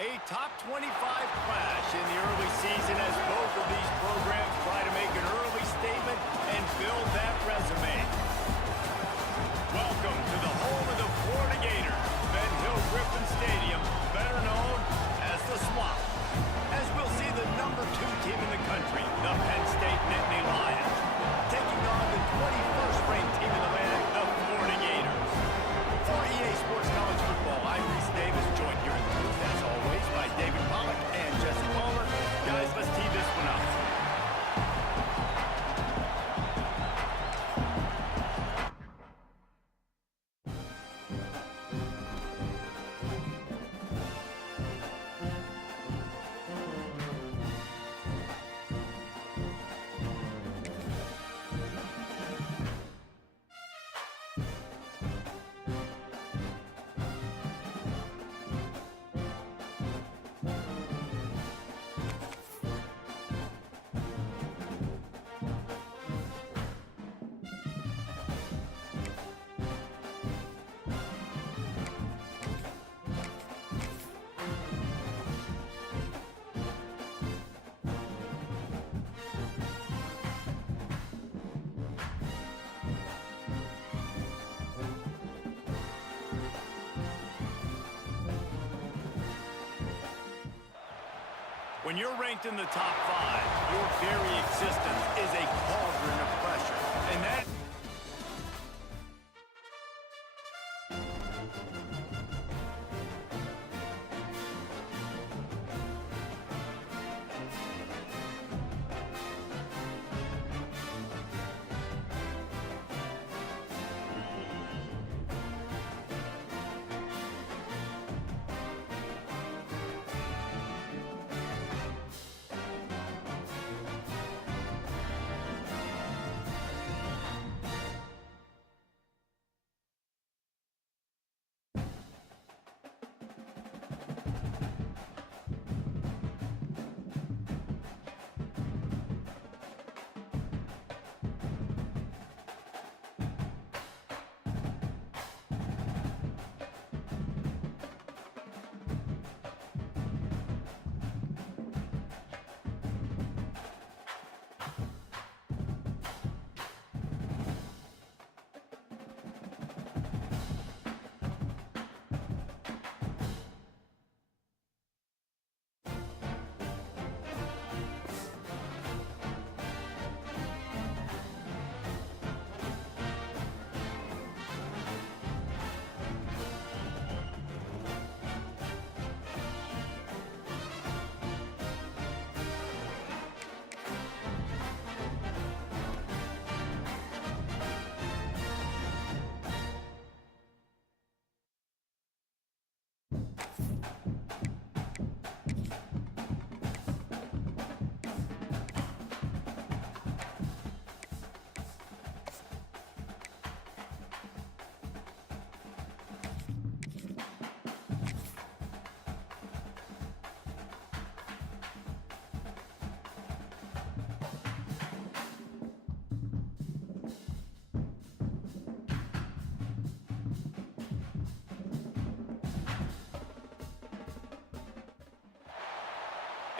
A top 25 clash in the early season as both of these programs try to make an early statement and build that resume. Welcome to the home of the Florida Gators, Ben Hill Griffin Stadium, better known as the Swamp. As we'll see the number 2 team in the country, the Penn State Nittany Lions, taking on the 21st ranked team in the land, the Florida Gators. For EA Sports College Football, I'm Reese Davis, joined here in the booth, as always, by David Pollack and Jesse Palmer. Guys, let's tee this one up. When you're ranked in the top 5, your very existence is a cauldron of pressure. And that...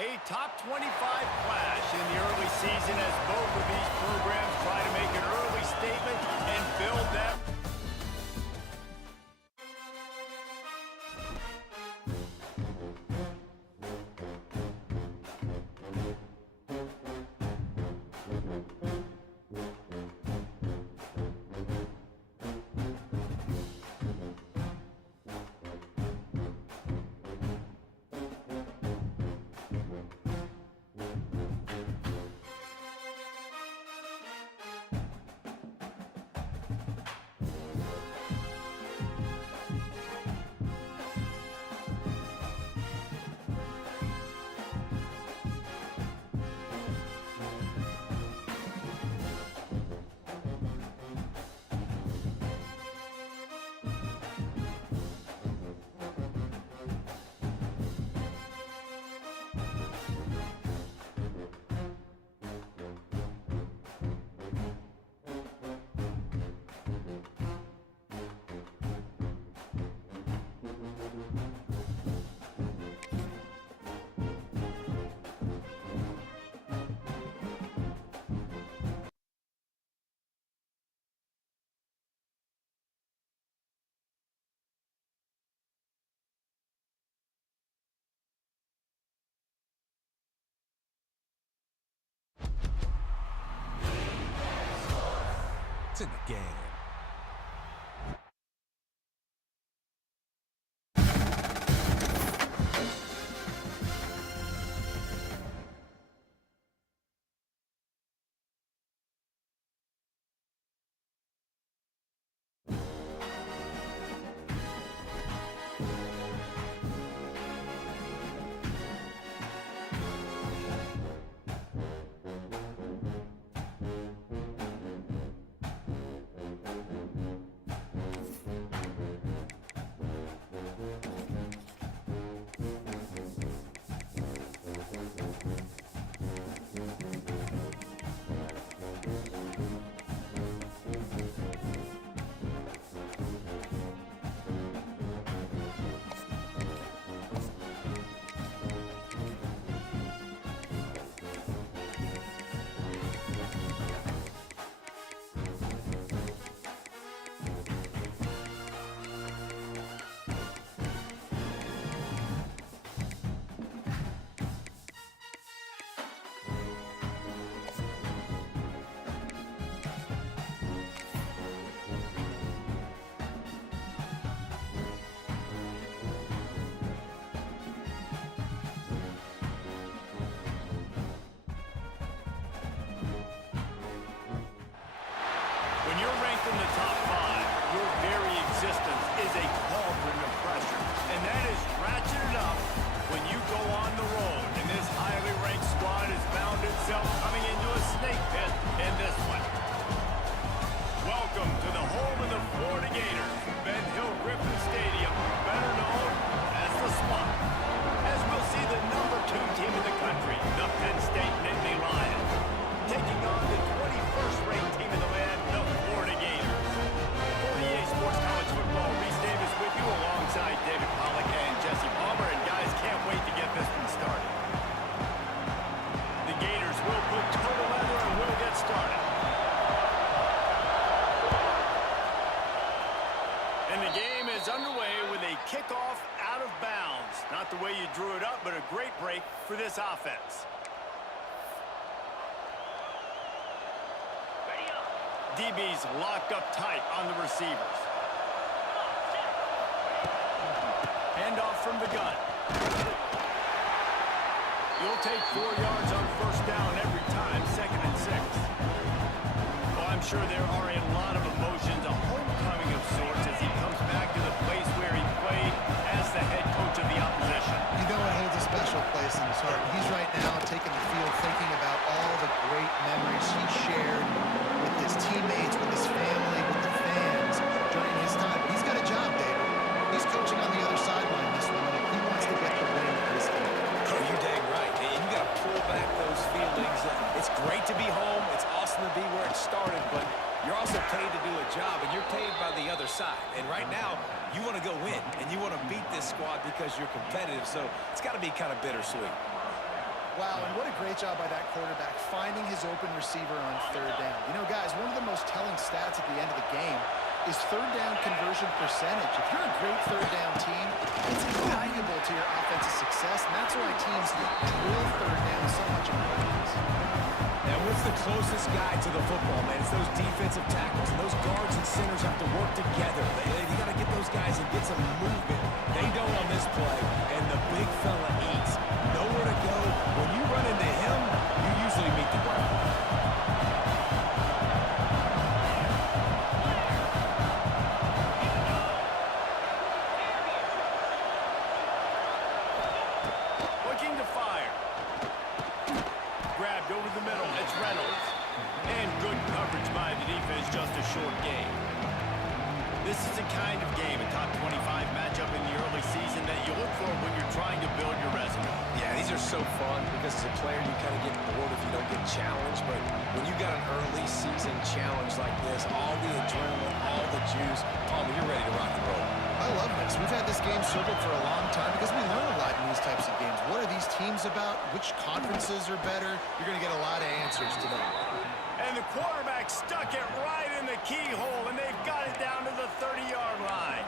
A top 25 clash in the early season as both of these programs try to make an early statement and build that. in the game. When you're ranked in the top 5, your very existence is a cauldron of pressure. And that is ratcheted up when you go on the road. And this highly ranked squad has found itself coming into a snake pit in this one. Welcome to the home of the Florida Gators, Ben Hill Griffin Stadium, better known as the Swamp. As we'll see the number 2 team in the country, the Penn State Nittany Lions, taking on the 21st ranked team in the land, the Florida Gators. For EA Sports College Football, Reese Davis with you alongside David Pollack and Jesse Palmer. And guys, can't wait to get this one started. The Gators will put total leather and will get started. And the game is underway with a kickoff out of bounds. Not the way you drew it up, but a great break for this offense. DB's locked up tight on the receivers. Handoff from the gun. You'll take 4 yards on first down every time, 2nd and 6. Well, I'm sure there are a lot of emotions, a homecoming of sorts as he comes back to the place where he played as the head coach of the opposition. You know it holds a special place in his heart. He's right now taking the field, thinking about all the great memories he shared with his teammates, with his family, with the fans during his time. He's got a job, David. He's coaching on the other sideline this one, and he wants to get the win for his team. Oh, you're dang right. And you got to pull back those feelings. It's great to be home. It's awesome to be where it started, but you're also paid to do a job, and you're paid by the other side. And right now, you want to go win, and you want to beat this squad because you're competitive, so it's got to be kind of bittersweet. Wow, and what a great job by that quarterback, finding his open receiver on 3rd down. You know, guys, one of the most telling stats at the end of the game is 3rd down conversion percentage. If you're a great 3rd down team, it's invaluable to your offensive success, and that's why teams drill 3rd down so much in practice. And what's the closest guy to the football, man? It's those defensive tackles, and those guards and centers have to work together. You got to get those guys and get some movement. They don't on this play, and the big fella eats. Nowhere to go. When you run into him, you usually meet the ground. Looking to fire. Grabbed over the middle. It's Reynolds. And good coverage by the defense, just a short game. This is the kind of game, a top 25 matchup in the early season that you look for when you're trying to build your resume. Yeah, these are so fun because as a player, you kind of get bored if you don't get challenged. But when you got an early season challenge like this, all the adrenaline, all the juice, you're ready to rock and roll. I love this. We've had this game circled for a long time because we learn a lot in these types of games. What are these teams about? Which conferences are better? You're going to get a lot of answers today. And the quarterback stuck it right in the keyhole, and they've got it down to the 30-yard line.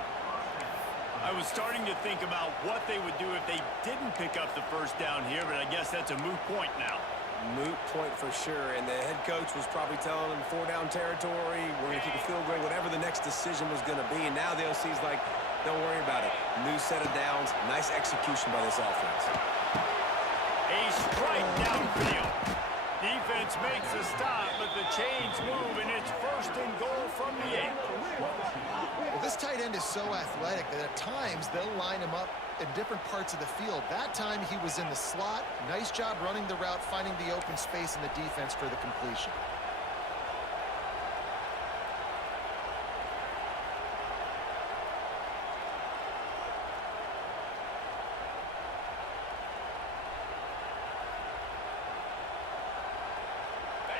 I was starting to think about what they would do if they didn't pick up the first down here, but I guess that's a moot point now. Moot point for sure, and the head coach was probably telling him 4-down territory, we're going to keep a field goal, whatever the next decision was going to be, and now the OC's like, don't worry about it. New set of downs, nice execution by this offense. A strike downfield. Defense makes a stop, but the chains move, and it's 1st and goal from the 8. Well, this tight end is so athletic that at times they'll line him up in different parts of the field. That time he was in the slot. Nice job running the route, finding the open space in the defense for the completion.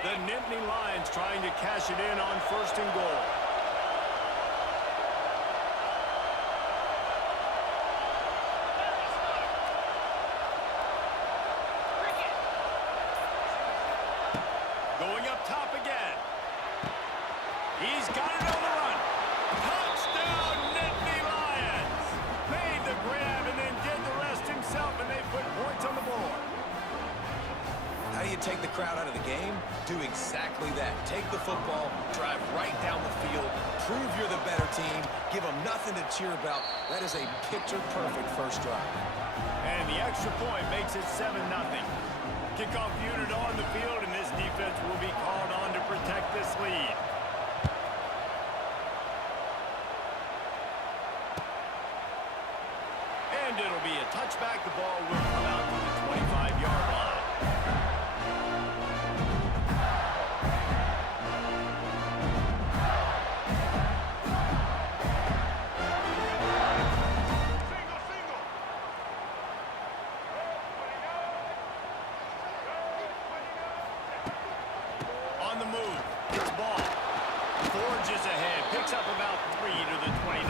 The Nittany Lions trying to cash it in on 1st and goal. Going up top again. He's got it on the run. Touchdown, Nittany Lions. Made the grab and then did the rest himself, and they put points on the board. How do you take the crowd out of the game? Do exactly that. Take the football, drive right down the field, prove you're the better team, give them nothing to cheer about. That is a picture-perfect first drive. And the extra point makes it 7-0. Kickoff unit on the field, and this defense will be called on to protect this lead. And it'll be a touchback. The ball will come out to the 25-yard line. On the move, it's ball. Forges ahead, picks up about 3 to the 29.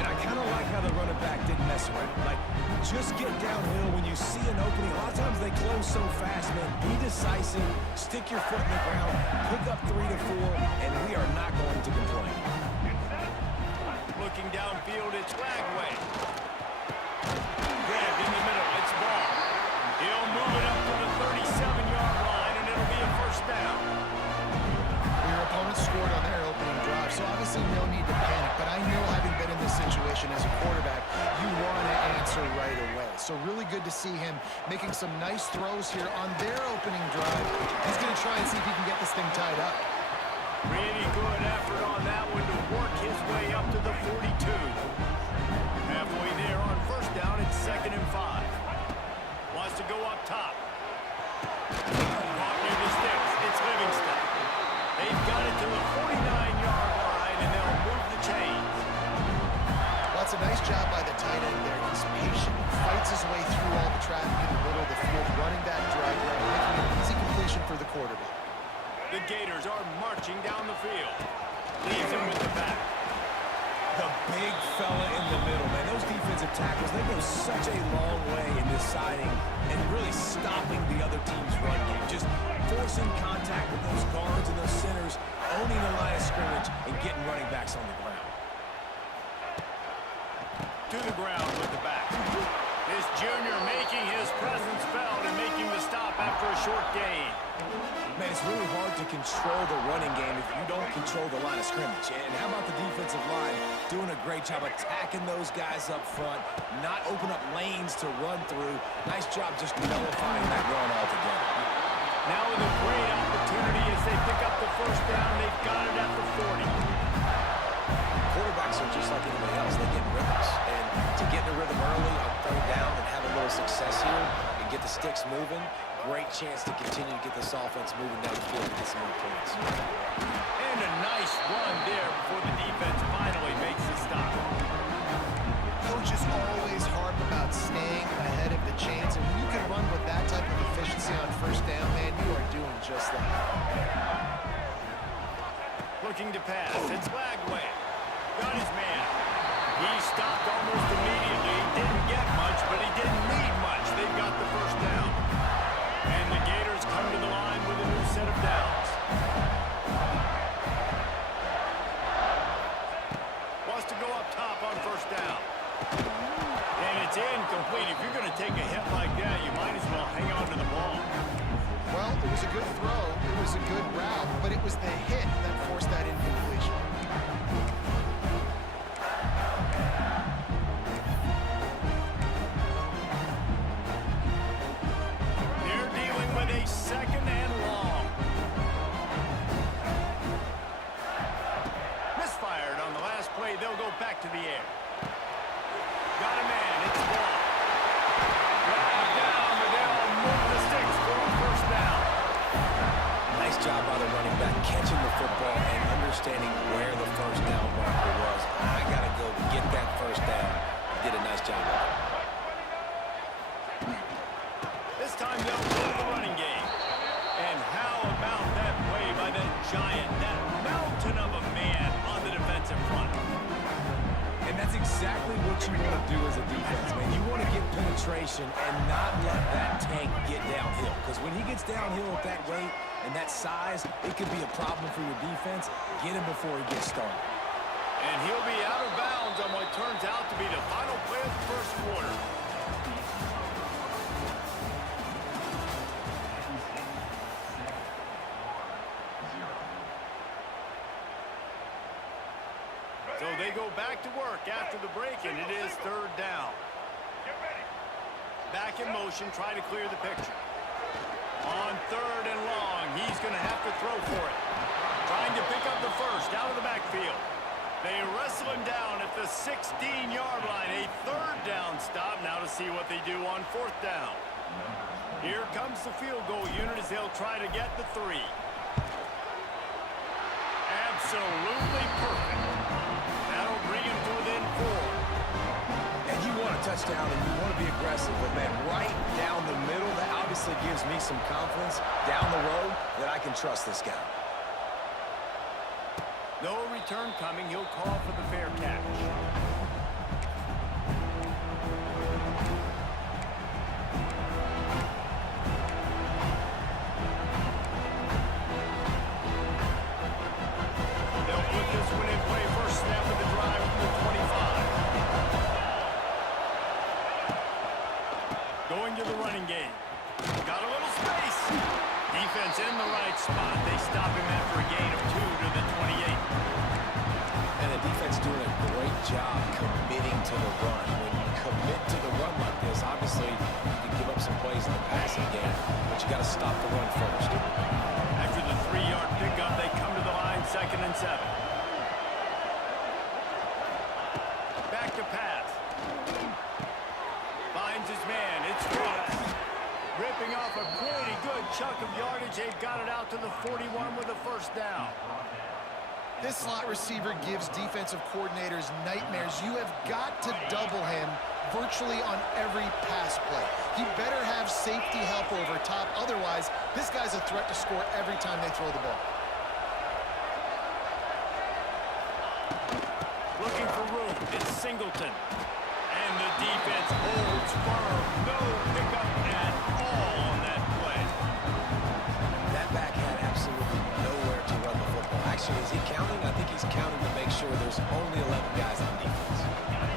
And I kind of like how the running back didn't mess around. Like, just get downhill when you see an opening. A lot of times they close so fast, man. Be decisive, stick your foot in the ground, pick up 3 to 4, and we are not going to complain. Looking downfield, it's Ragway. Grabbed in the middle, it's ball. He'll move it up to the 37-yard line, and it'll be a 1st down. Your opponent scored on their opening drive, so obviously no need to panic. But I know, having been in this situation as a quarterback, you want to answer right away. So really good to see him making some nice throws here on their opening drive. He's going to try and see if he can get this thing tied up. Really good effort on that one to work his way up to the 42. Halfway there on 1st down, it's 2nd and 5. Wants to go up top. Caught near the sticks. It's Livingston. They've got it to the 49-yard line, and they'll move the chains. Well, that's a nice job by the tight end there. He's patient. He fights his way through all the traffic in the middle of the field, running that drag route, making an easy completion for the quarterback. The Gators are marching down the field. Leaves him with the back. The big fella in the middle, man. Those defensive tackles, they go such a long way in deciding and really stopping the other team's run game. Just forcing contact with those guards and those centers, owning the line of scrimmage, and getting running backs on the ground. To the ground with the back. This junior making his presence felt and making the stop after a short gain. Man, it's really hard to control the running game if you don't control the line of scrimmage. And how about the defensive line doing a great job attacking those guys up front, not open up lanes to run through. Nice job just nullifying that run altogether. Now with a great opportunity as they pick up the 1st down. They've got it at the 40. Quarterbacks are just like anybody else. They get in rhythms. And to get in a rhythm early on 3rd down and have a little success here and get the sticks moving, great chance to continue to get this offense moving down the field and get some more points. And a nice run there before the defense finally makes the stop. Coaches always harp about staying ahead of the chains, and when you can run with that type of efficiency on 1st down, man, you are doing just that. Looking to pass. It's Lagway. Got his man. He stopped almost immediately. Didn't get much, but he didn't need much. They've got the 1st down. And the Gators come to the line with a new set of downs. Wants to go up top on 1st down. And it's incomplete. If you're going to take a hit like that, you might as well hang on to the ball. back to the air. Got a man. It's blocked. Grabbed down, but they'll move the sticks for a first down. Nice job by the running back catching the football and understanding where the first down marker was. I got to go get that first down. Did a nice job of it. This time they'll go to the running game. And how about that play by that giant, that mountain of a man on the defensive front? And that's exactly what you want to do as a defense, man. You want to get penetration and not let that tank get downhill. Because when he gets downhill at that weight and that size, it could be a problem for your defense. Get him before he gets started. And he'll be out of bounds on what turns out to be the final play of the first quarter. So they go back to work after the break, and it is third down. Back in motion, try to clear the picture. On third and long, he's going to have to throw for it. Trying to pick up the first out of the backfield. They wrestle him down at the 16-yard line. A third down stop now to see what they do on fourth down. Here comes the field goal unit as they'll try to get the 3. Absolutely perfect. That'll bring him to within 4. And you want a touchdown and you want to be aggressive, but man, right down the middle, that obviously gives me some confidence down the road that I can trust this guy. No return coming. He'll call for the fair catch. They'll put this one in play. First snap of the drive from the 25. Going to the running game. Got a little space. Defense in the right spot. They stop him after a gain of 2 to the 28. And the defense doing a great job committing to the run. When you commit to the run like this, obviously you can give up some plays in the passing game, but you got to stop the run first. After the 3-yard pickup, they come to the line, 2nd and 7. Back to pass. Finds his man. It's Frost. Ripping off a pretty good chunk of yardage. They've got it out to the 41 with a first down. This slot receiver gives defensive coordinators nightmares. You have got to double him virtually on every pass play. He better have safety help over top. Otherwise, this guy's a threat to score every time they throw the ball. Looking for room. It's Singleton. And the defense holds firm. No pickup at all on that play. That back had absolutely nowhere to run the football. Actually, is he counting? I think he's counting to make sure there's only 11 guys on defense.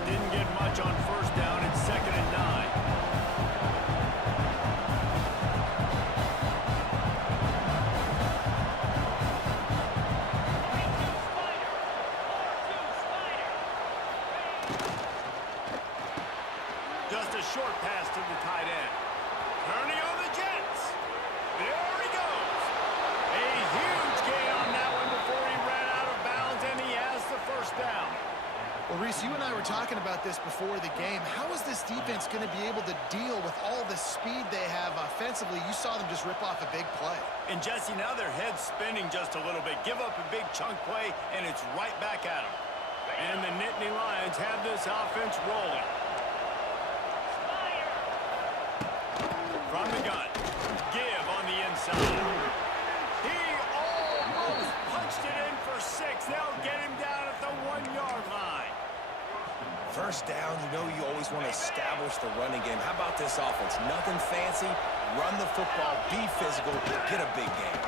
Didn't get much on first down. It's 2nd and 9. Just a short pass to the tight end. Turning on the Jets. There he goes. A huge gain on that one before he ran out of bounds, and he has the first down. Well, Reese, you and I were talking about this before the game. How is this defense going to be able to deal with all the speed they have offensively? You saw them just rip off a big play. And, Jesse, now their head's spinning just a little bit. Give up a big chunk play, and it's right back at them. And the Nittany Lions have this offense rolling. From the gun. Give on the inside. He almost punched it in for 6. They'll get him down at the 1-yard line. First down, you know you always want to establish the running game. How about this offense? Nothing fancy. Run the football, be physical, get a big game.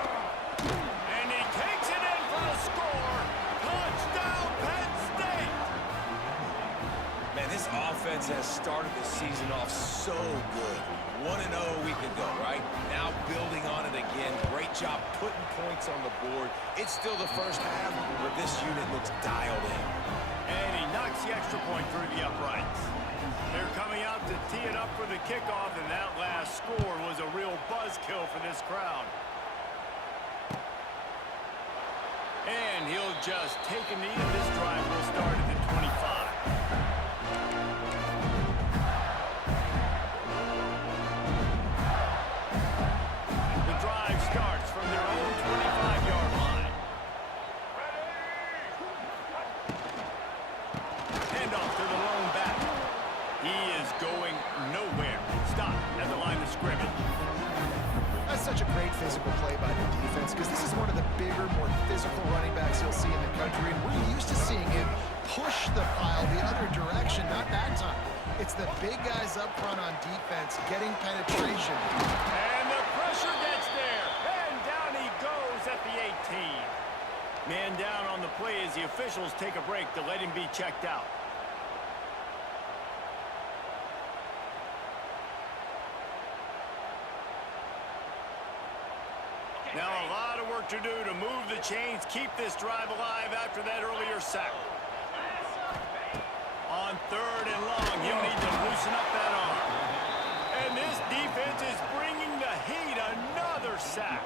And he takes it in for the score. Touchdown, Penn State. Man, this offense has started the season off so good. 1-0 a week ago, right? Now building on it again. Great job putting points on the board. It's still the first half, but this unit looks dialed in. And he knocks the extra point through the uprights. They're coming out to tee it up for the kickoff, and that last score was a real buzzkill for this crowd. And he'll just take a knee, and this drive will start at the 25. handoff to the lone back. He is going nowhere. Stop at the line of scrimmage. That's such a great physical play by the defense because this is one of the bigger, more physical running backs you'll see in the country, and we're used to seeing him push the pile the other direction. Not that time. It's the big guys up front on defense getting penetration. And the pressure gets there. And down he goes at the 18. Man down on the play as the officials take a break to let him be checked out. Now a lot of work to do to move the chains, keep this drive alive after that earlier sack. On 3rd and long, he'll need to loosen up that arm. And this defense is bringing the heat. Another sack.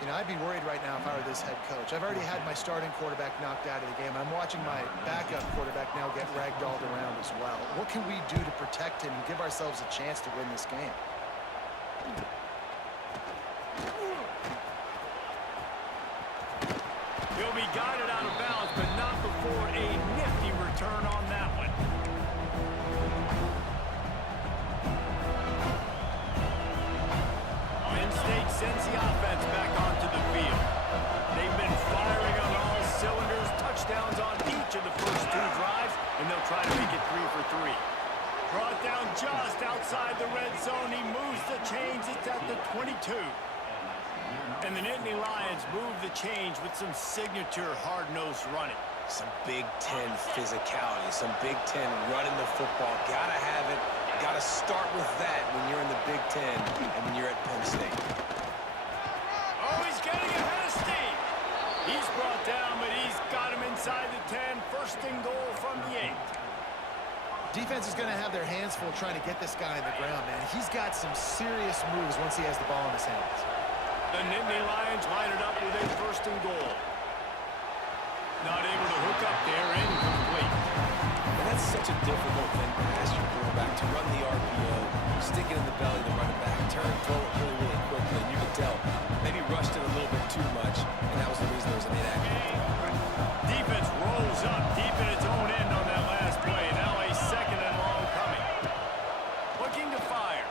You know, I'd be worried right now if I were this head coach. I've already had my starting quarterback knocked out of the game. I'm watching my backup quarterback now get ragdolled around as well. What can we do to protect him and give ourselves a chance to win this game? He'll be guided out of bounds, but not before a nifty return on that one. Penn State sends the offense back onto the field. They've been firing on all cylinders, touchdowns on each of the first 2 drives, and they'll try to make it 3 for 3. Brought down just outside the red zone. He moves the chains. It's at the 22. And the Nittany Lions move the change with some signature hard-nosed running. Some Big Ten physicality, some Big Ten running the football. Gotta have it. Gotta start with that when you're in the Big Ten and when you're at Penn State. Oh, he's getting ahead of steam. He's brought down, but he's got him inside the 10. 1st and goal from the 8. Defense is going to have their hands full trying to get this guy on the ground, man. He's got some serious moves once he has the ball in his hands. The Nittany Lions line it up with a 1st and goal. Not able to hook up there, incomplete. And that's such a difficult thing to ask your quarterback to run the RPO, stick it in the belly to run it back, turn, throw it really, really quickly. And you can tell maybe rushed it a little bit too much, and that was the reason there was an inaccurate throw. Defense rolls up deep in its own end on that last play. Now a 2nd and long coming. Looking to fire.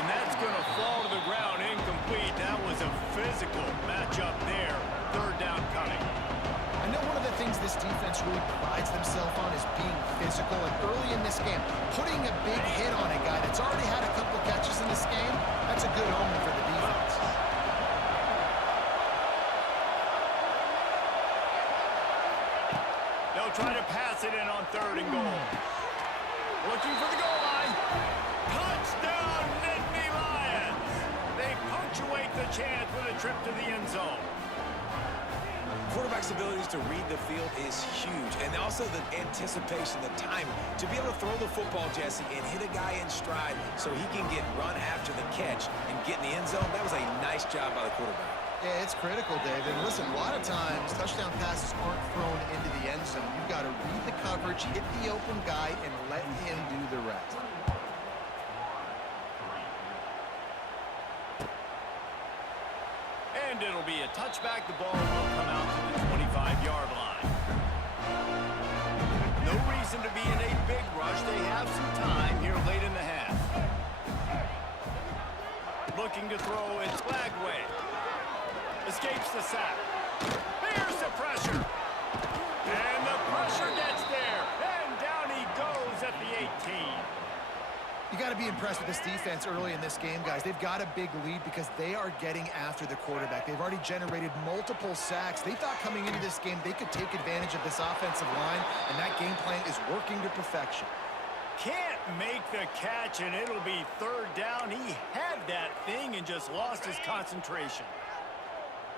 And that's going to fall to the ground incomplete. That was a physical matchup there. 3rd down coming. I know one of the things this defense really prides themselves on is being physical. And early in this game, putting a big hit on a guy that's already had a couple catches in this game, that's a good omen for the defense. They'll try to pass it in on 3rd and goal. Looking for the goal line. Touchdown, Nittany Lions! They punctuate the chance with a trip to the end zone. Quarterback's abilities to read the field is huge, and also the anticipation, the timing. To be able to throw the football, Jesse, and hit a guy in stride so he can get run after the catch and get in the end zone, that was a nice job by the quarterback. Yeah, it's critical, David. Listen, a lot of times, touchdown passes aren't thrown into the end zone. You've got to read the coverage, hit the open guy, and let him do the rest. And it'll be a touchback. The ball will come out to the 25-yard line. No reason to be in a big rush. They have some time here late in the half. Looking to throw, it's Lagway. Escapes the sack. Here's the pressure. And the pressure gets there. And down he goes at the 18. You got to be impressed with this defense early in this game, guys. They've got a big lead because they are getting after the quarterback. They've already generated multiple sacks. They thought coming into this game they could take advantage of this offensive line, and that game plan is working to perfection. Can't make the catch, and it'll be 3rd down. He had that thing and just lost his concentration.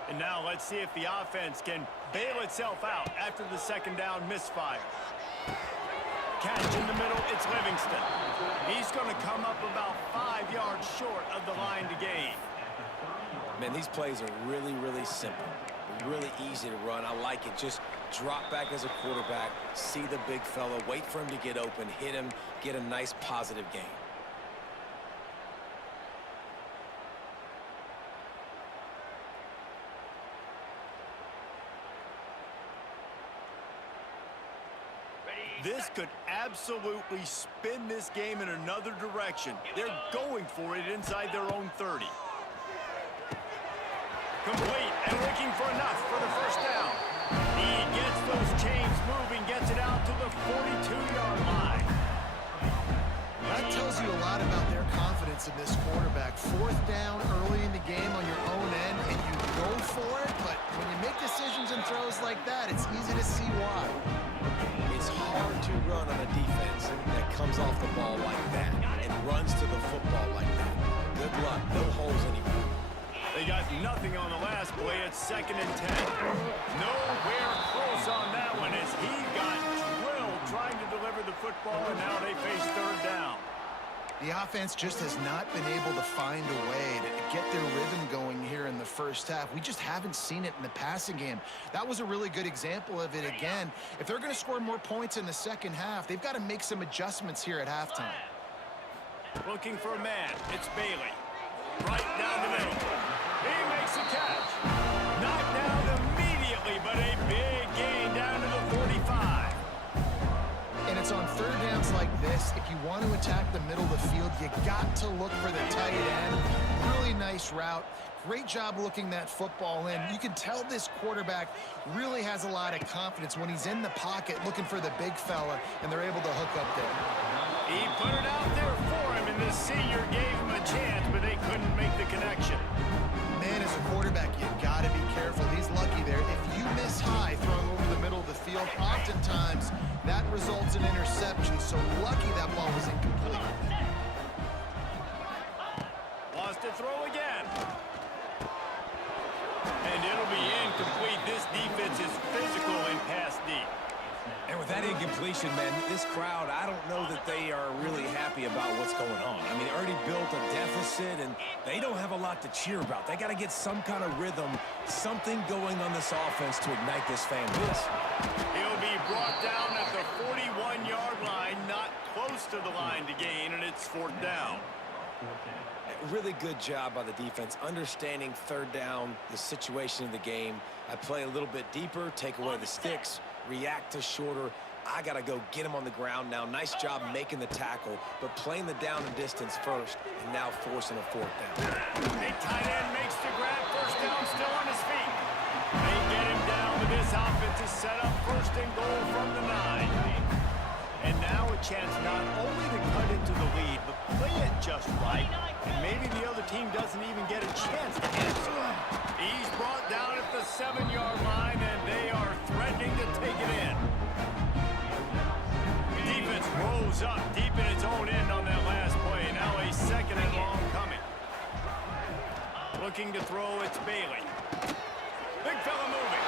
And now let's see if the offense can bail itself out after the 2nd down misfire. Catch in the middle, it's Livingston. He's going to come up about 5 yards short of the line to gain. Man, these plays are really, really simple. Really easy to run. I like it. Just drop back as a quarterback, see the big fella, wait for him to get open, hit him, get a nice positive gain. This could absolutely spin this game in another direction. They're going for it inside their own 30. Complete and looking for enough for the first down. He gets those chains moving, gets it out to the 42-yard line. That tells you a lot about their confidence in this quarterback. Fourth down early in the game on your own end, and you go for it, but when you make decisions and throws like that, it's easy to see why. It's hard to run on a defense that comes off the ball like that and runs to the football like that. Good luck. No holes anywhere. They got nothing on the last play. It's 2nd and 10. Nowhere close on that one as he got drilled trying to deliver the football, and now they face 3rd down. The offense just has not been able to find a way to get their rhythm going here in the first half. We just haven't seen it in the passing game. That was a really good example of it again. If they're going to score more points in the second half, they've got to make some adjustments here at halftime. Looking for a man. It's Bailey. Right down the middle. He makes the catch. Knocked down immediately, but a big gain down to the 45. And it's on 3rd downs like this. If you want to attack the middle of the field, you got to look for the tight end. Really nice route. Great job looking that football in. You can tell this quarterback really has a lot of confidence when he's in the pocket looking for the big fella, and they're able to hook up there. He put it out there for him, and the senior gave him a chance, but they couldn't make the connection. Man, as a quarterback, you've got to be careful. He's lucky there. If you miss high throwing over the middle of the field, oftentimes that results in interception. So lucky that ball was incomplete. Wants to throw again. And it'll be incomplete. This defense is physical and pass deep. And with that incompletion, man, this crowd, I don't know that they are really happy about what's going on. I mean, they already built a deficit, and they don't have a lot to cheer about. They got to get some kind of rhythm, something going on this offense to ignite this fan base. He'll be brought down at the 41-yard line, not close to the line to gain, and it's 4th down. Really good job by the defense, understanding 3rd down, the situation of the game. I play a little bit deeper, take away the sticks, react to shorter. I got to go get him on the ground now. Nice job making the tackle, but playing the down and distance first, and now forcing a 4th down. A tight end makes the grab. 1st down, still on his feet. They get him down, but this offense is set up 1st and goal from the 9. And now a chance not only to cut into the lead, but play it just right. And maybe the other team doesn't even get a chance to answer. He's brought down at the 7-yard line, and they are threatening to take it in. Defense rose up deep in its own end on that last play. Now a 2nd and long coming. Looking to throw, it's Bailey. Big fella moving.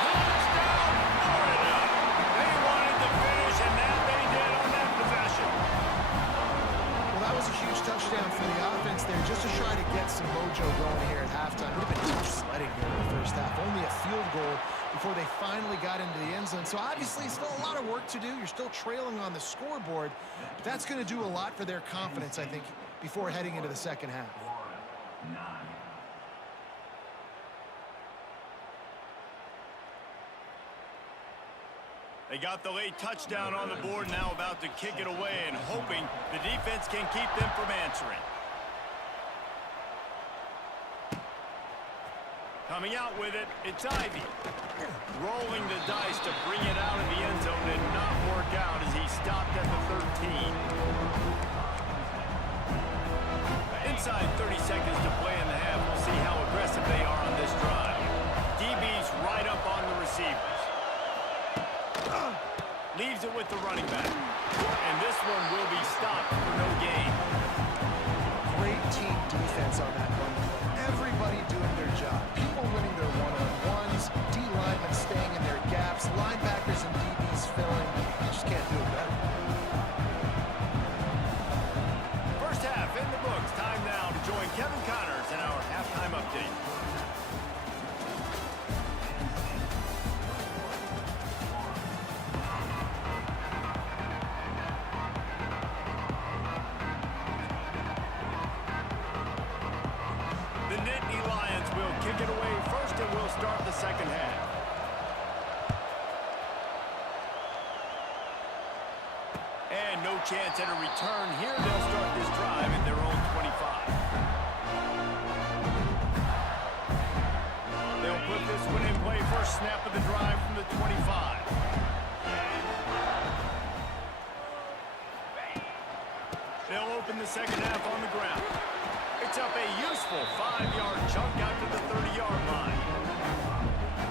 Touchdown, Florida! They wanted to finish, and that they did on that possession. Well, that was a huge touchdown for the offense there, just to try to get some mojo going here at halftime. It would have been tough sledding here in the first half. Only a field goal before they finally got into the end zone. So obviously still a lot of work to do. You're still trailing on the scoreboard. But that's going to do a lot for their confidence, I think, before heading into the second half. They got the late touchdown on the board, now about to kick it away and hoping the defense can keep them from answering. Coming out with it, it's Ivy. Rolling the dice to bring it out of the end zone and not work out as he stopped at the 13. Inside 30 seconds to play in the half. We'll see how aggressive they are on this drive. DB's right up on the receivers. Leaves it with the running back. And this one will be stopped for no gain. Great team defense on that one play. Everybody doing their job. People winning their one-on-ones, D-linemen staying in their gaps, linebackers and DBs filling. You just can't do it better. First half in the books. Time now to join Kevin Connors in our halftime update. Kick it away first, and we'll start the second half. no chance at a return here. They'll start this drive at their own 25. They'll put this one in play. First snap of the drive from the 25. They'll open the second half on the ground. Picks up a useful 5-yard chunk out to the 30-yard line.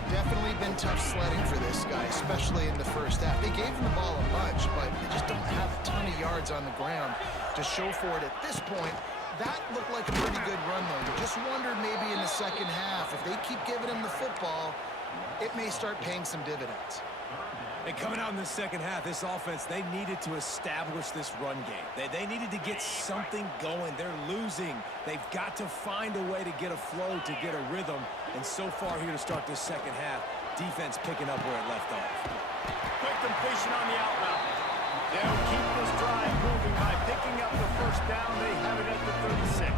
Definitely been tough sledding for this guy, especially in the first half. They gave him the ball a bunch, but they just don't have a ton of yards on the ground to show for it at this point. That looked like a pretty good run, though. You just wondered maybe in the second half, if they keep giving him the football, it may start paying some dividends. And coming out in the second half, this offense, they needed to establish this run game. They needed to get something going. They're losing. They've got to find a way to get a flow, to get a rhythm. And so far here to start this second half, defense picking up where it left off. Quick completion on the out route. They'll keep this drive moving by picking up the first down. They have it at the 36.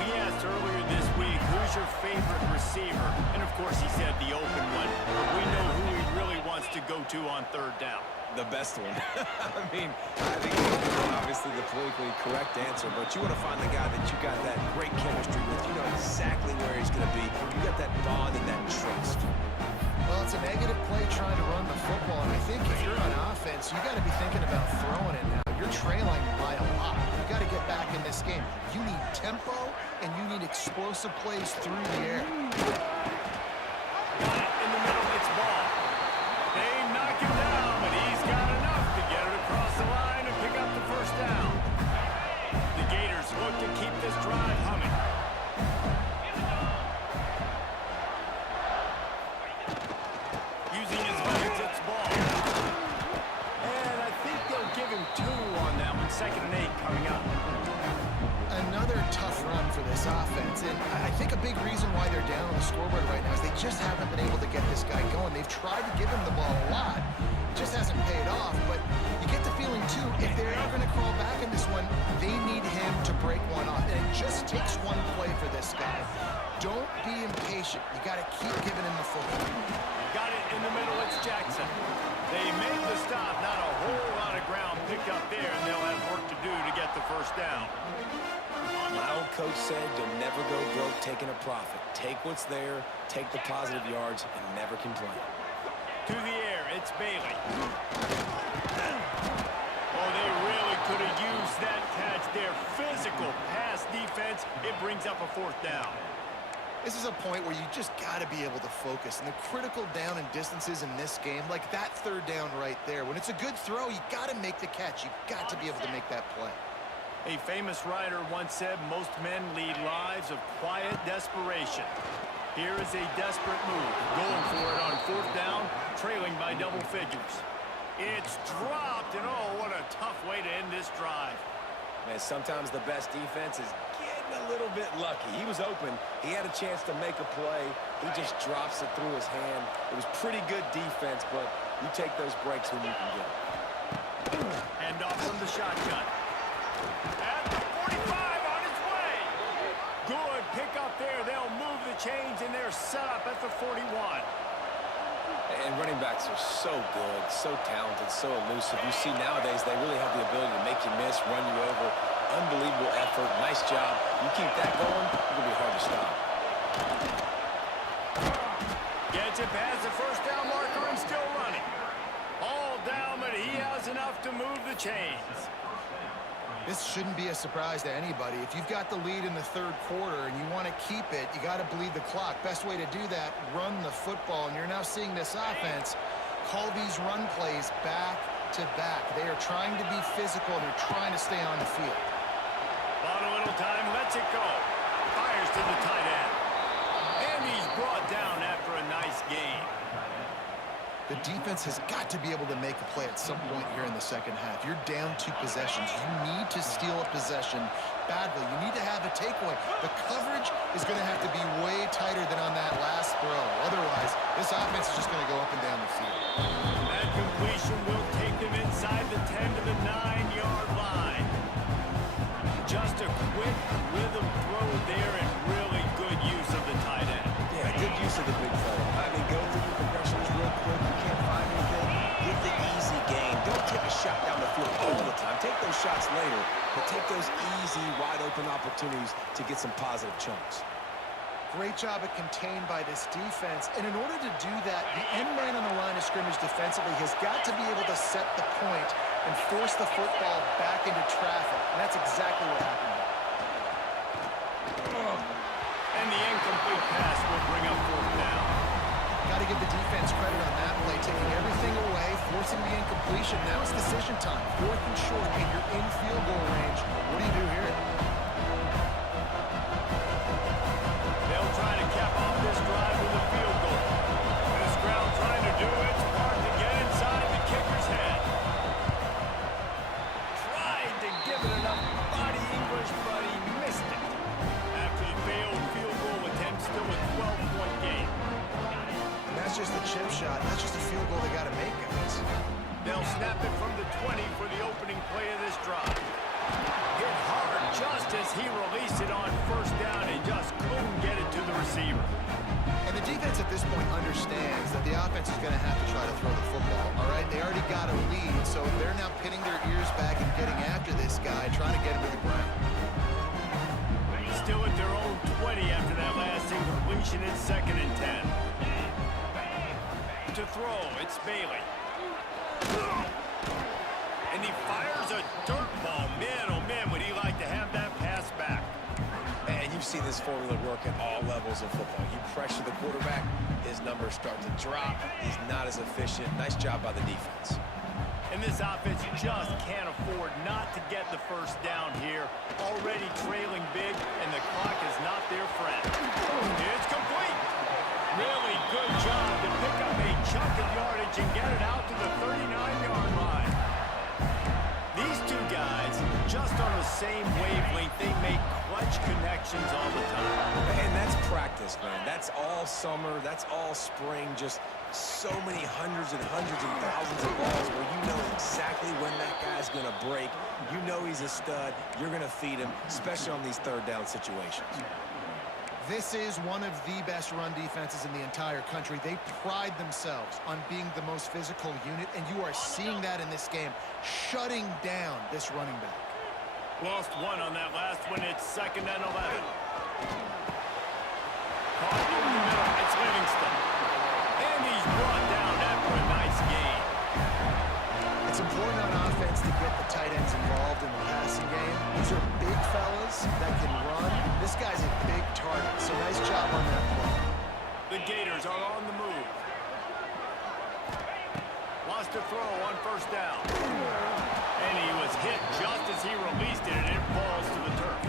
We asked earlier this week, who's your favorite receiver? And of course he said the open one, but we know who he really wants to go to on third down. The best one. I mean, I think it's obviously the politically correct answer, but you want to find the guy that you got that great chemistry with. You know exactly where he's going to be. You got that bond and that trust. Well, it's a negative play trying to run the football, and I think if you're on offense, you got to be thinking about throwing it now. You're trailing by a lot. You got to get back in this game. You need tempo, and you need explosive plays through the air. Got it in the middle, it's ball. They knock him down, but he's got enough to get it across the line and pick up the first down. The Gators look to keep this drive humming. Using his legs, it's ball. And I think they'll give him 2 on that one. 2nd and 8 coming up. Another tough run for this offense, and I think a big reason why they're down on the scoreboard right now is they just haven't been able to get this guy going. They've tried to give him the ball a lot. It just hasn't paid off, but you get the feeling, too, if they are going to crawl back in this one, they need him to break one off, and it just takes one play for this guy. Don't be impatient. You got to keep giving him the football. Got it in the middle, it's Jackson. They made the stop, not a whole lot of ground picked up there, and they'll have work to do to get the first down. My old coach said you'll never go broke taking a profit. Take what's there, take the positive yards, and never complain. To the air, it's Bailey. Oh, they really could have used that catch there. Physical pass defense. It brings up a 4th down. This is a point where you just got to be able to focus. And the critical down and distances in this game, like that 3rd down right there, when it's a good throw, you got to make the catch. You got to be able to make that play. A famous writer once said, most men lead lives of quiet desperation. Here is a desperate move, going for it on 4th down, trailing by double figures. It's dropped, and oh, what a tough way to end this drive. Man, sometimes the best defense is getting a little bit lucky. He was open. He had a chance to make a play. He just drops it through his hand. It was pretty good defense, but you take those breaks when you can get them. Hand off from the shotgun. At the 45 on his way. Good pick up there. They'll move the chains, and they're set up at the 41. And running backs are so good, so talented, so elusive. You see nowadays they really have the ability to make you miss, run you over. Unbelievable effort. Nice job. You keep that going, it's going to be hard to stop. Gets it past the first down marker and still running. All down, but he has enough to move the chains. This shouldn't be a surprise to anybody. If you've got the lead in the 3rd quarter and you want to keep it, you got to bleed the clock. Best way to do that, run the football. And you're now seeing this offense call these run plays back to back. They are trying to be physical. They're trying to stay on the field. Bought a little time, lets it go. Fires to the tight end. And he's brought down after a nice game. The defense has got to be able to make a play at some point here in the second half. You're down 2 possessions. You need to steal a possession badly. You need to have a takeaway. The coverage is going to have to be way tighter than on that last throw. Otherwise, this offense is just going to go up and down the field. That completion will take them inside the 10 to the 9-yard line. Just a quick rhythm throw there and really good use of the tight end. Yeah, good use of the big fella. I mean, go through the progressions real quick. You can't find anything. Get the easy game. Don't take a shot down the field. shots later, but take those easy, wide-open opportunities to get some positive chunks. Great job at contained by this defense. And in order to do that, the end man on the line of scrimmage defensively has got to be able to set the point and force the football back into traffic. And that's exactly what happened. And the incomplete pass will bring up fourth down. Got to give the defense credit on that play, taking everything away, forcing the incompletion. Now it's decision time. Fourth and short, and you're in field goal range. What do you do here? They'll try to cap off this drive with a field goal. This crowd trying to do its part to get inside the kicker's head. Tried to give it enough body English, but he missed it. After the failed field goal attempt, still a 12-point game. And that's just a chip shot. That's just a field goal they got to make, guys. They'll snap it from the 20 for the opening play of this drive. Hit hard just as he released it on first down and just couldn't get it to the receiver. And the defense at this point understands that the offense is going to have to try to throw the football, all right? They already got a lead, so they're now pinning their ears back and getting after this guy, trying to get him to the ground. Still at their own 20 after that last incompletion. It's 2nd and 10. To throw, it's Bailey. And he fires a dirt ball. Man, oh man, would he like to have that pass back. And you've seen this formula work at all levels of football. You pressure the quarterback, his numbers start to drop. He's not as efficient. Nice job by the defense. And this offense just can't afford not to get the first down here. Already trailing big, and the clock is not their friend. It's complete. Really good job to pick up a chunk of yardage and get it out to the 39-yard line. These two guys, just on the same wavelength, they make clutch connections all the time. And that's practice, man. That's all summer. That's all spring. Just so many hundreds and thousands of balls where you know exactly when that guy's going to break. You know he's a stud. You're going to feed him, especially on these third down situations. This is one of the best run defenses in the entire country. They pride themselves on being the most physical unit, and you are seeing that in this game, shutting down this running back. Lost one on that last one. It's 2nd and 11. Caught in the middle. It's Livingston. And he's brought down after a nice gain. It's important on offense to get the tight ends involved in the passing game. These are big fellas that can run. This guy's a big target, so nice job on that play. The Gators are on the move. Lost a throw on first down. And he was hit just as he released it, and it falls to the turf.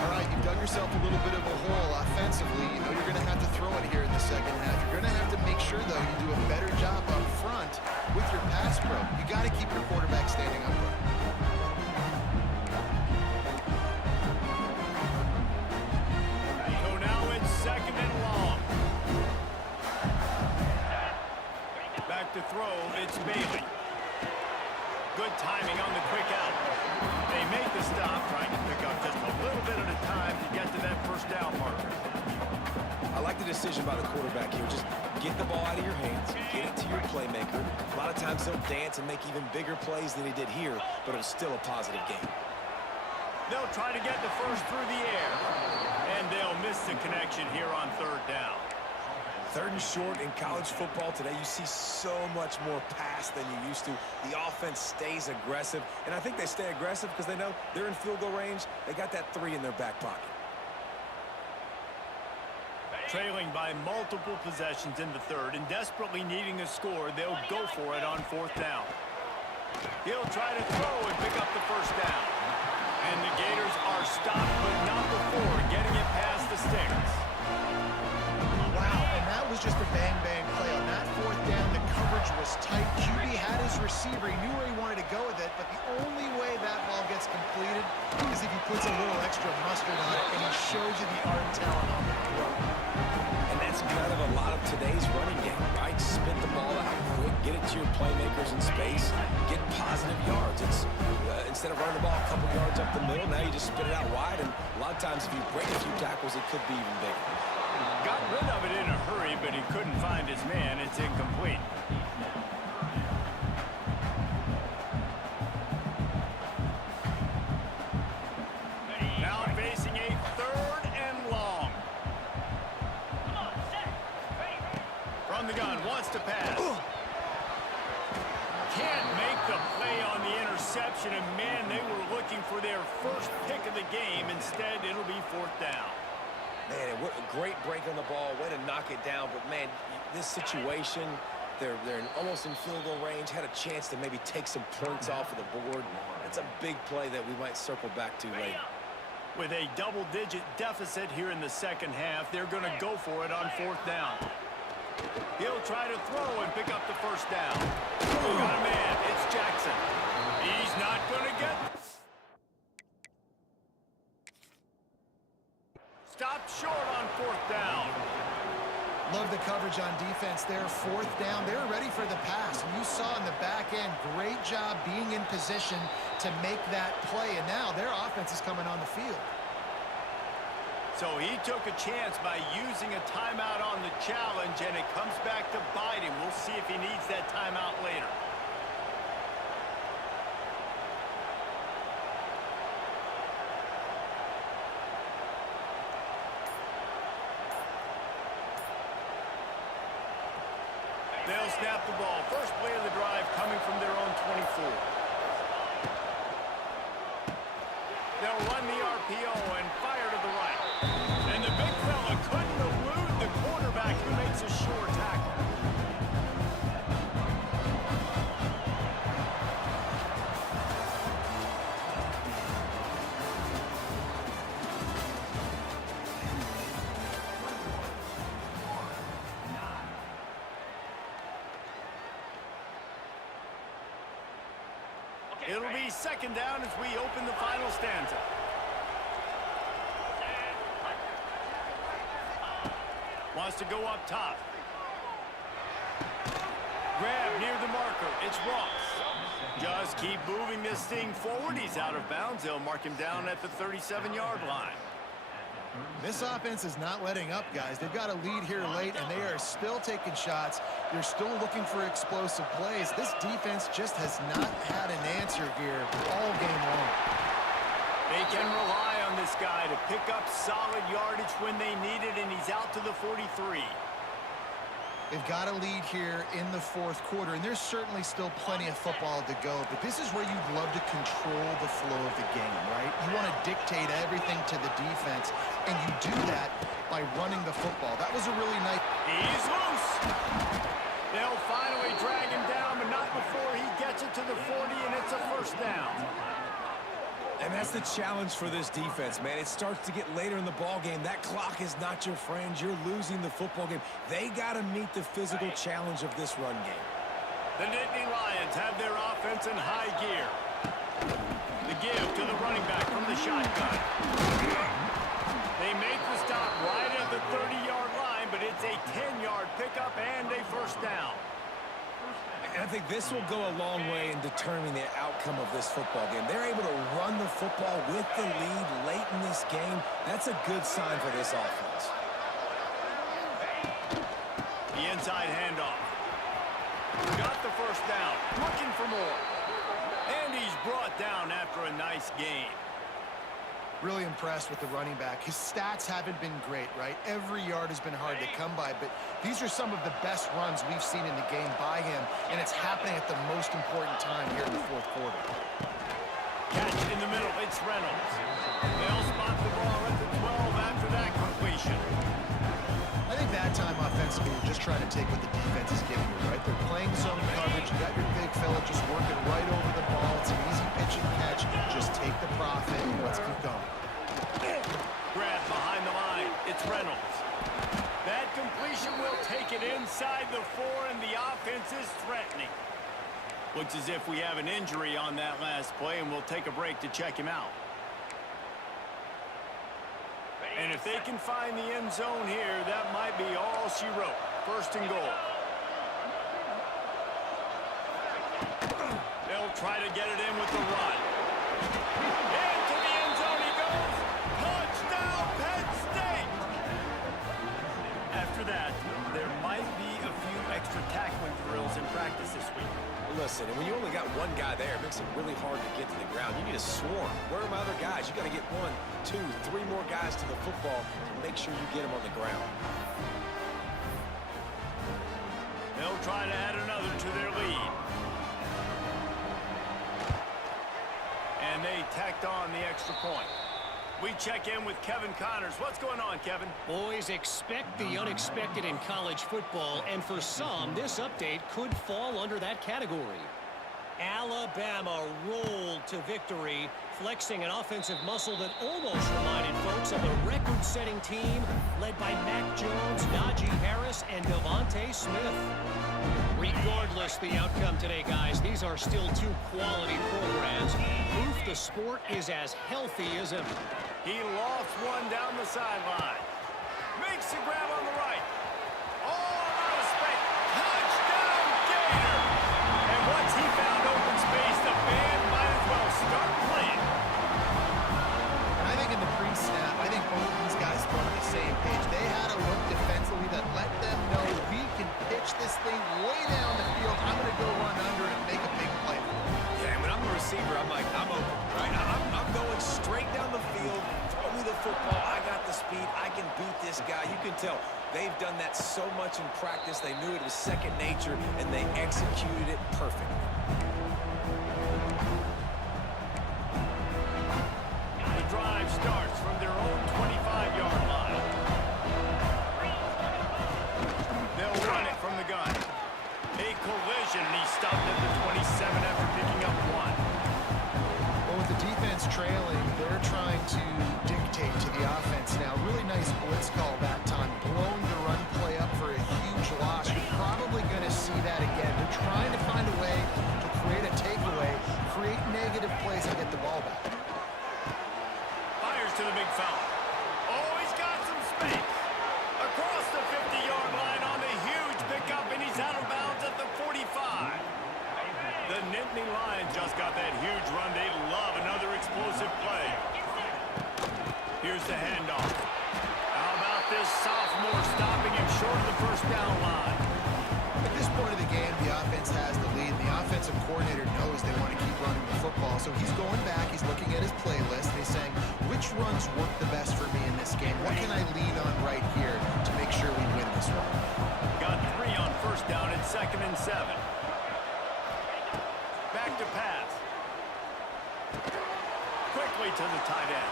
All right, you've dug yourself a little bit of a hole offensively. You know you're going to have to throw it here in the second half. You're going to have to make sure, though, you do a better job up front with your pass pro. You got to keep your quarterback standing upright. So now it's 2nd and long. Back to throw, it's Bailey. Good timing on the quick out. They make the stop, trying to pick up just a little bit at a time to get to that first down marker. I like the decision by the quarterback here. Just get the ball out of your hands, get it to your playmaker. A lot of times they'll dance and make even bigger plays than he did here, but it was still a positive game. They'll try to get the first through the air, and they'll miss the connection here on 3rd down. 3rd and short in college football today, you see so much more pass than you used to. The offense stays aggressive, and I think they stay aggressive because they know they're in field goal range. They got that 3 in their back pocket. Trailing by multiple possessions in the 3rd and desperately needing a score, they'll go for it on 4th down. He'll try to throw and pick up the first down. And the Gators are stopped, but not before getting it past the sticks. Wow, and that was just a bang-bang play. On that 4th down, the coverage was tight. QB had his receiver. He knew where he wanted to go with it, but the only way that ball gets completed is if he puts a little extra mustard on it, and he shows you the arm talent on the throw. And that's kind of a lot of today's running game, right? Spit the ball out quick, get it to your playmakers in space, get positive yards. It's instead of running the ball a couple yards up the middle, now you just spit it out wide, and a lot of times if you break a few tackles, it could be even bigger. Got rid of it in a hurry, but he couldn't find his man. It's incomplete. the gun, wants to pass. Can't make the play on the interception, and man, they were looking for their first pick of the game. Instead, it'll be 4th down. Man, what a great break on the ball. Way to knock it down. But, man, this situation, they're almost in field goal range. Had a chance to maybe take some points off of the board. That's a big play that we might circle back to later. With a double-digit deficit here in the second half, they're going to go for it on 4th down. He'll try to throw and pick up the first down. Got a man. It's Jackson. He's not going to get... Stopped short on 4th down. Love the coverage on defense there. 4th down. They're ready for the pass. And you saw in the back end, great job being in position to make that play. And now their offense is coming on the field. So he took a chance by using a timeout on the challenge, and it comes back to bite him. We'll see if he needs that timeout later. They'll snap the ball. First play of the drive coming from their own 24. They'll run the RPO and fire to the right. And the big fella couldn't elude the quarterback who makes a sure tackle. It'll be 2nd down as we open the final stanza. Wants to go up top. Grab near the marker. It's Ross. Just keep moving this thing forward. He's out of bounds. They'll mark him down at the 37-yard line. This offense is not letting up, guys. They've got a lead here late, and they are still taking shots. They're still looking for explosive plays. This defense just has not had an answer here all game long. They can rely on this guy to pick up solid yardage when they need it, and he's out to the 43. They've got a lead here in the 4th quarter, and there's certainly still plenty of football to go, but this is where you'd love to control the flow of the game, right? You want to dictate everything to the defense, and you do that by running the football. That was a really nice... He's loose! They'll finally drag him down, but not before he gets it to the 40, and it's a 1st down. And that's the challenge for this defense, man. It starts to get later in the ball game. That clock is not your friend. You're losing the football game. They got to meet the physical challenge of this run game. The Nittany Lions have their offense in high gear. The give to the running back from the shotgun. They make the stop right at the 30-yard line, but it's a 10-yard pickup and a 1st down. And I think this will go a long way in determining the outcome of this football game. They're able to run the football with the lead late in this game. That's a good sign for this offense. The inside handoff. Got the 1st down. Looking for more. And he's brought down after a nice gain. Really impressed with the running back. His stats haven't been great, right? Every yard has been hard to come by, but these are some of the best runs we've seen in the game by him, and it's happening at the most important time here in the 4th quarter. Catch in the middle, it's Reynolds. They'll spot the ball at the 12 after that completion. I think that time offensively, you're just trying to take what the defense is giving you, right? They're playing zone coverage. You got your big fella just working right over the ball. It's an easy pitch and catch. Just take the profit and let's keep going. Grab behind the line. It's Reynolds. That completion will take it inside the 4, and the offense is threatening. Looks as if we have an injury on that last play, and we'll take a break to check him out. And if they can find the end zone here, that might be all she wrote. 1st and goal. They'll try to get it in with the run. Into the end zone he goes. Touchdown, Penn State! After that, there might be a few extra tackling drills in practice this week. Listen, and when you only got one guy there, it makes it really hard to get to the ground. You need a swarm. Where are my other guys? You got to get 1, 2, 3 more guys to the football to make sure you get them on the ground. They'll try to add another to their lead. And they tacked on the extra point. We check in with Kevin Connors. What's going on, Kevin? Boys, expect the unexpected in college football, and for some, this update could fall under that category. Alabama rolled to victory, flexing an offensive muscle that almost reminded folks of a record-setting team led by Mac Jones, Najee Harris, and Devontae Smith. Regardless the outcome today, guys, these are still two quality programs. Proof the sport is as healthy as ever. He lofts one down the sideline. Makes the grab on the right. All out of space. Touchdown, Gator! And once he found open space, the band might as well start playing. And I think in the pre-snap, I think both of these guys were on the same page. They had a look defensively that let them know we can pitch this thing way down the field. I'm going to go run under it and make a big play. Yeah, when I'm the receiver, I'm like, I'm open, right? I'm going straight down the field. Throw me the football. I got the speed. I can beat this guy. You can tell they've done that so much in practice. They knew it was second nature, and they executed it perfectly. The drive starts from their own 25-yard line. They'll run it from the gun. A collision, and he stopped at the 27 after picking up one. Well, with the defense trailing, they're trying to dictate to the offense now. Really nice blitz call that time. Blowing the run play up for a huge loss. You're probably going to see that again. They're trying to find a way to create a takeaway, create negative plays, and get the ball back. Fires to the big fella. Oh, he's got some space. Across the 50-yard line on the huge pickup, and he's out of bounds at the 45. The Nittany Lions just got that huge run. They love another explosive play. Here's the handoff. How about this sophomore stopping him short of the first down line? At this point of the game, the offense has the lead. The offensive coordinator knows they want to keep running the football, so he's going back. He's looking at his playlist, and he's saying, which runs work the best for me in this game? What can I lean on right here to make sure we win this one? Got 3 on first down and 2nd and 7. Back to pass. Quickly to the tight end.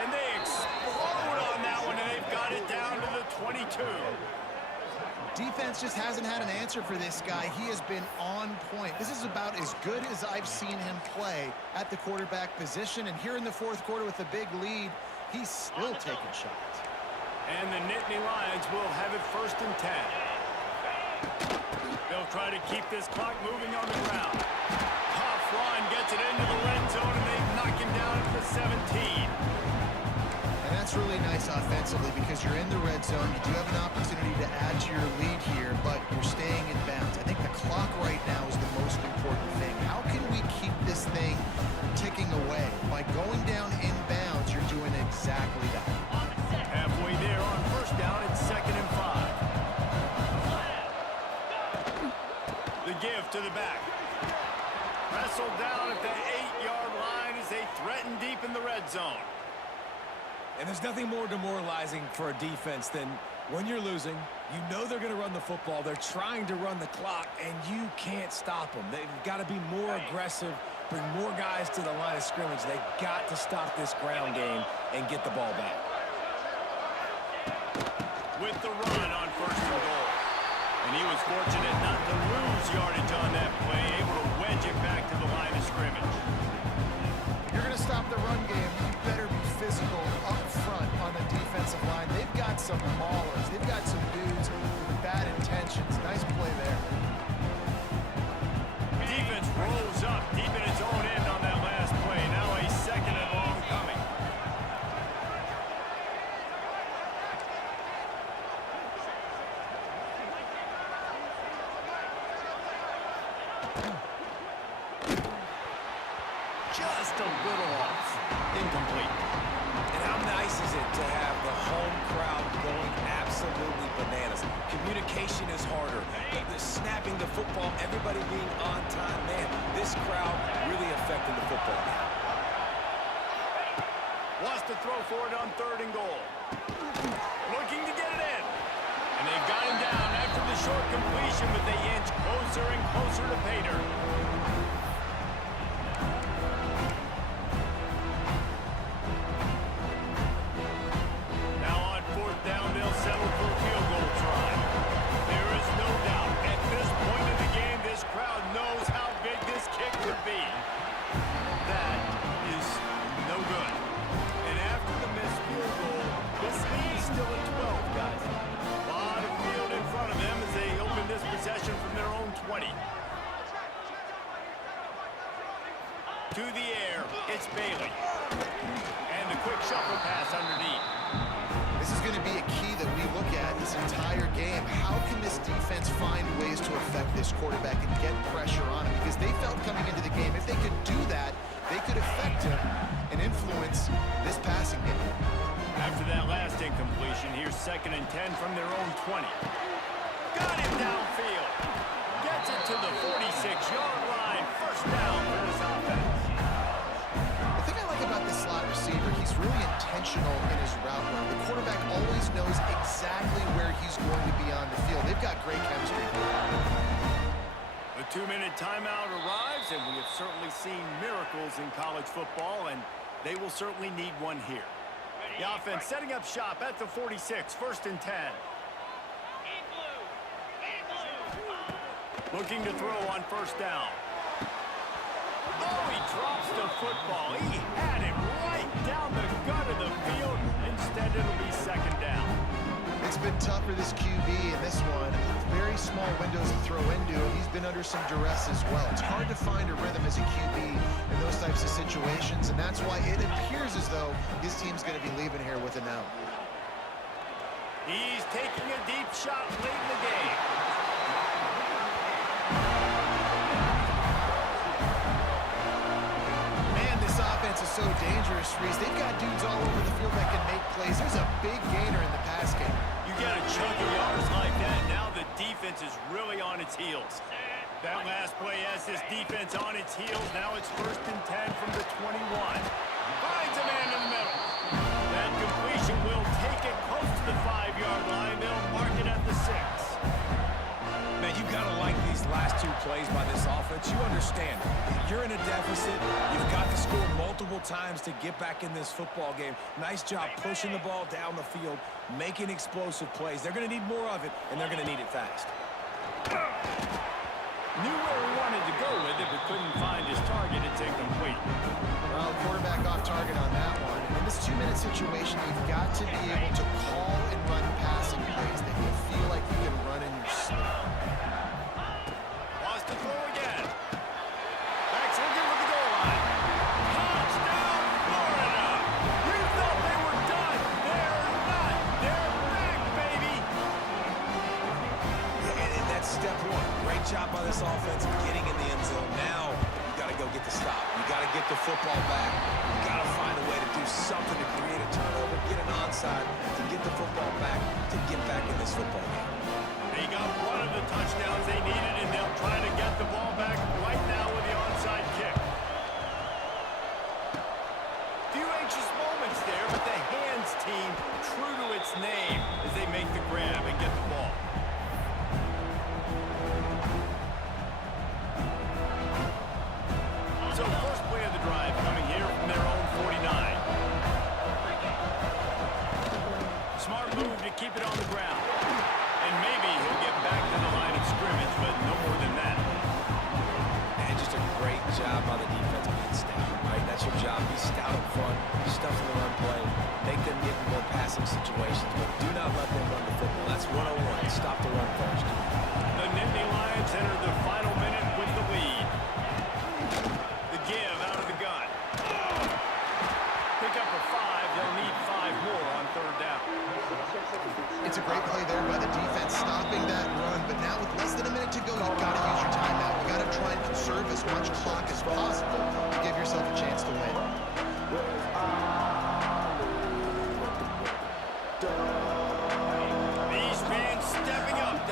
And they explode on that one, and they've got it down to the 22. Defense just hasn't had an answer for this guy. He has been on point. This is about as good as I've seen him play at the quarterback position. And here in the fourth quarter with a big lead, he's still taking shots. And the Nittany Lions will have it 1st and 10. They'll try to keep this clock moving on the ground. Tough run gets it into the red zone, and they knock him down at the 17. And that's really nice offensively because you're in the red zone. You do have an opportunity to add to your lead here, but you're staying in bounds. I think the clock right now is the most important thing. How can we keep this thing ticking away? By going down in bounds, you're doing exactly that. Halfway there on first down, it's 2nd and 5. The give to the back. Wrestled down at the 8-yard line as they threaten deep in the red zone. And there's nothing more demoralizing for a defense than when you're losing, you know they're going to run the football. They're trying to run the clock, and you can't stop them. They've got to be more aggressive, bring more guys to the line of scrimmage. They've got to stop this ground game and get the ball back. With the run on 1st and goal. And he was fortunate not to lose yardage on that play, able to wedge it back to the line of scrimmage. If you're going to stop the run game, you better be physical up front on the defensive line. They've got some maulers. They've got some dudes with bad intentions. Nice play there. Defense rolls up deep in its own end on that last play. Now a 2nd and long coming. Just a little off. Incomplete. And how nice is it to have the home crowd going absolutely bananas? Communication is harder. The snapping the football, everybody being on time. Man, this crowd really affecting the football game. Wants to throw for it on 3rd and goal. Looking to get it in. And they've got him down after for the short completion, but they inch closer and closer to pay dirt. Now on fourth down, they'll settle for a field goal try. There is no doubt at this point in the game, this crowd knows how big this kick could be. That is no good. And after the missed field goal, this lead is still at 12, guys. A lot of field in front of them as they open this possession from their own 20. To the air, it's Bailey. And the quick shuffle pass underneath. This is going to be a key that we look at this entire game. How can this defense find ways to affect this quarterback and get pressure on him? Because they felt coming into the game, if they could do that, they could affect him and influence this passing game. After that last incompletion, here's 2nd and 10 from their own 20. Got him downfield. Gets it to the 46-yard line. First down for this offense. The thing I like about this slot receiver, he's really intentional in his route run. The quarterback always knows exactly where he's going to be on the field. They've got great chemistry. The 2-minute timeout arrives, and we have certainly seen miracles in college football, and they will certainly need one here. The offense setting up shop at the 46, 1st and 10. Looking to throw on first down. Oh, he drops the football. He had it right down the gut of the field. Instead, it'll be 2nd down. It's been tough for this QB in this one. Very small windows to throw into, and he's been under some duress as well. It's hard to find a rhythm as a QB in those types of situations, and that's why it appears as though his team's going to be leaving here with an out. He's taking a deep shot late in the game. Man, this offense is so dangerous, Reese. They've got dudes all over the field that can make plays. There's a big gainer in the pass game. You get a chunk of yards like that, now the defense is really on its heels. That last play has this defense on its heels. Now it's 1st and 10 from the 21. Finds a man in the middle. That completion will take it close to the 5-yard line. They'll mark it at the 6. Man, you got to like these last 2 plays by this offense. You understand, you're in a deficit. You've got to score multiple times to get back in this football game. Nice job pushing the ball down the field, making explosive plays. They're going to need more of it, and they're going to need it fast. Knew where he wanted to go with it, but couldn't find his target. It's incomplete. Well, quarterback off target on that one. And in this 2-minute situation, you've got to be able to call and run passing plays that you feel like you can run in your sleep. Wants to throw again. Backs looking for the goal line. Touchdown, Florida! You thought they were done. They're not. They're back, baby. And that's step 1. Great job by this offense getting in the end zone. Now, you got to go get the stop. You got to get the football back. You got to find a way to do something to create a turnover, get an onside, to get the football back, to get back in this football game. They got one of the touchdowns they needed, and they'll try to get the ball back right now with the onside kick. Few anxious moments there, but the hands team true to its name as they make the grab and get the ball. So first play of the drive coming here from their own 49. Smart move to keep it on the ground. And maybe he'll get back to the line of scrimmage, but no more than that. And just a great job by the defense being stout, right? That's your job. Be stout up front, stuff in the run play, make them get in more passing situations, but do not let them run the football. That's 101. Stop the run first. The Nittany Lions enter the final minute with the lead. The give out of the gun. Pick up a 5. They'll need 5 more on 3rd down. It's a great play there by the defense, stopping that run. But now with less than a minute to go, you've got to use your timeout. You've got to try and conserve as much clock as possible to give yourself a chance to win. These fans stepping up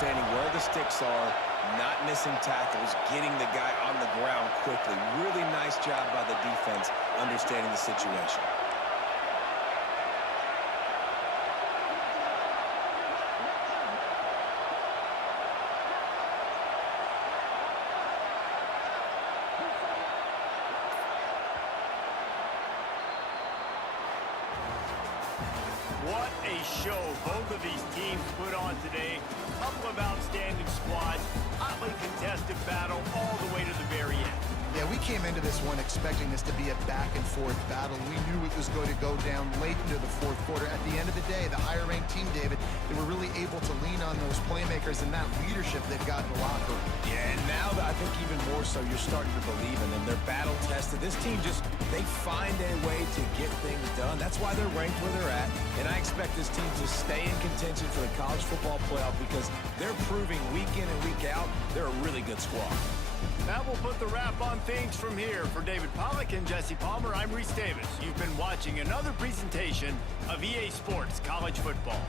understanding where the sticks are, not missing tackles, getting the guy on the ground quickly. Really nice job by the defense understanding the situation. What a show both of these teams put on today. A couple of outstanding squads, hotly contested battle all the way to the very end. Yeah, we came into this one expecting this to be a back-and-forth battle. We knew it was going to go down late into the fourth quarter. At the end of the day, the higher-ranked team, David, they were really able to lean on those playmakers and that leadership they've got in the locker room. Yeah, and now I think even more so, you're starting to believe in them. They're battle-tested. This team they find a way to get things done. That's why they're ranked where they're at. And I expect this team to stay in contention for the college football playoff because they're proving week in and week out they're a really good squad. That will put the wrap on things from here. For David Pollack and Jesse Palmer, I'm Reese Davis. You've been watching another presentation of EA Sports College Football.